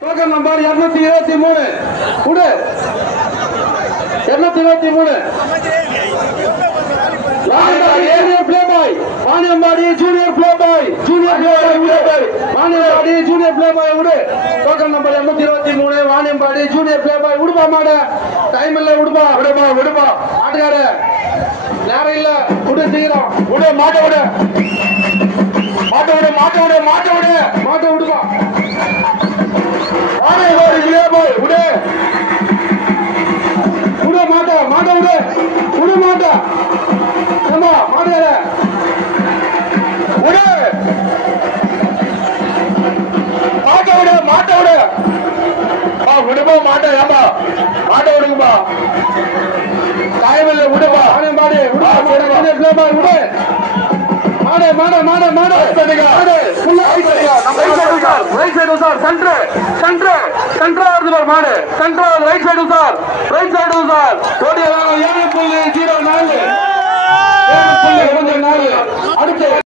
token number 223 குடு 223 junior play boy Vaniyambadi junior play boy Vaniyambadi junior play boy விடு token number 223 Vaniyambadi junior play boy விடுப்பா மாட time இல்ல விடுப்பா ஆட்டுக்கார நேரம் இல்ல விடு சீக்கிரம் விடு மாட்ட விடுப்பா அடுத்து